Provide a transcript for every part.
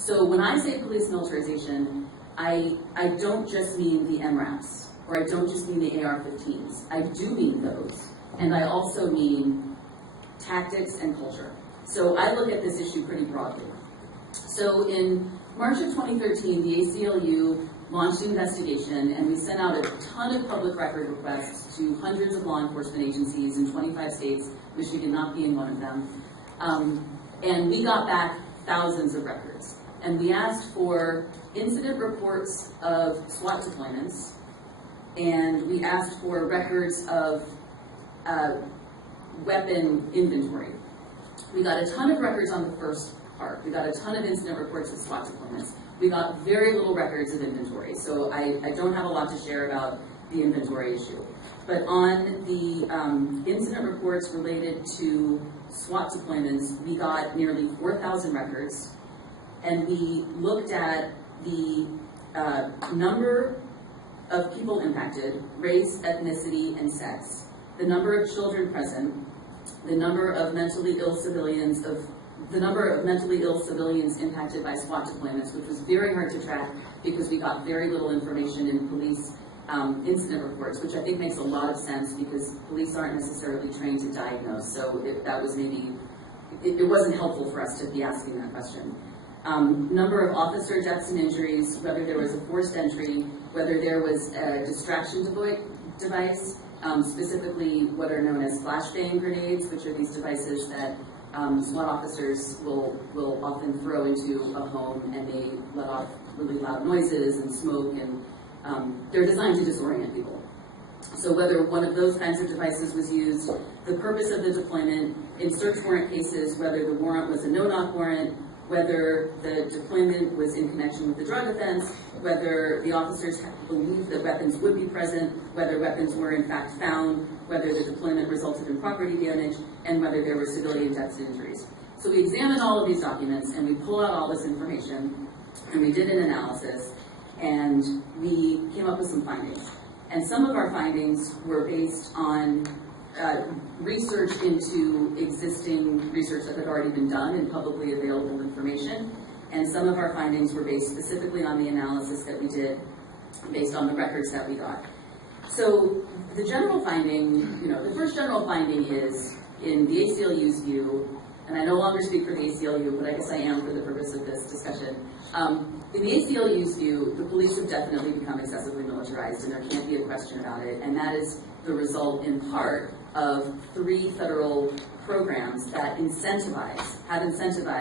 So when I say police militarization, I don't just mean the MRAPs, or I don't just mean the AR-15s. I do mean those, and I also mean tactics and culture. So I look at this issue pretty broadly. So in March of 2013, the ACLU launched an investigation, and we sent out a ton of public record requests to hundreds of law enforcement agencies in 25 states, Michigan not being one of them. And we got back thousands of records. And we asked for incident reports of SWAT deployments, and we asked for records of weapon inventory. We got a ton of records on the first part. We got a ton of incident reports of SWAT deployments. We got very little records of inventory, so I don't have a lot to share about the inventory issue. But on the incident reports related to SWAT deployments, we got nearly 4,000 records, and we looked at the number of people impacted, race, ethnicity, and sex, the number of children present, the number of mentally ill civilians impacted by SWAT deployments, which was very hard to track because we got very little information in police incident reports, which I think makes a lot of sense because police aren't necessarily trained to diagnose. So that was maybe, it wasn't helpful for us to be asking that question. Number of officer deaths and injuries, whether there was a forced entry, whether there was a distraction device, specifically what are known as flashbang grenades, which are these devices that SWAT officers will often throw into a home, and they let off really loud noises and smoke, and they're designed to disorient people. So whether one of those kinds of devices was used, the purpose of the deployment, in search warrant cases, whether the warrant was a no-knock warrant, whether the deployment was in connection with the drug offense, whether the officers believed that weapons would be present, whether weapons were in fact found, whether the deployment resulted in property damage, and whether there were civilian deaths and injuries. So we examined all of these documents, and we pulled out all this information, and we did an analysis, and we came up with some findings. And some of our findings were based on research into existing research that had already been done in publicly available information, and some of our findings were based specifically on the analysis that we did based on the records that we got. So the general finding, the first general finding is, in the ACLU's view, and I no longer speak for the ACLU, but I guess I am for the purpose of this discussion. In the ACLU's view, the police have definitely become excessively militarized, and there can't be a question about it, and that is the result, in part, of 3 federal programs that have incentivized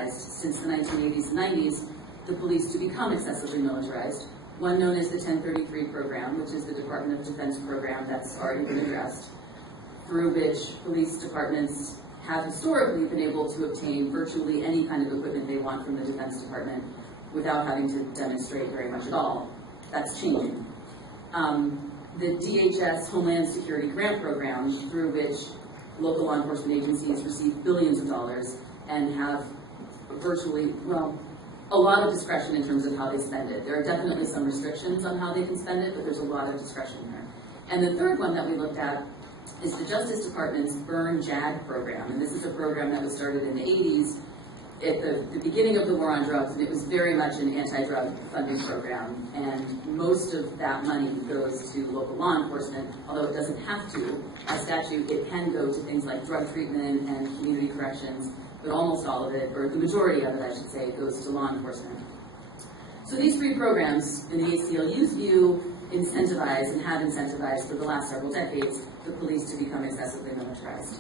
since the 1980s and 90s the police to become excessively militarized. One known as the 1033 program, which is the Department of Defense program that's already been addressed, through which police departments have historically been able to obtain virtually any kind of equipment they want from the Defense Department without having to demonstrate very much at all. That's changing. The DHS Homeland Security Grant Program, through which local law enforcement agencies receive billions of dollars and have virtually, a lot of discretion in terms of how they spend it. There are definitely some restrictions on how they can spend it, but there's a lot of discretion there. And the third one that we looked at is the Justice Department's Burn JAG program. And this is a program that was started in the 80s at the beginning of the war on drugs, and it was very much an anti-drug funding program. And most of that money goes to local law enforcement, although it doesn't have to. By statute, it can go to things like drug treatment and community corrections, but almost all of it, or the majority of it, I should say, goes to law enforcement. So these 3 programs, in the ACLU's view, incentivize and have incentivized for the last several decades the police to become excessively militarized.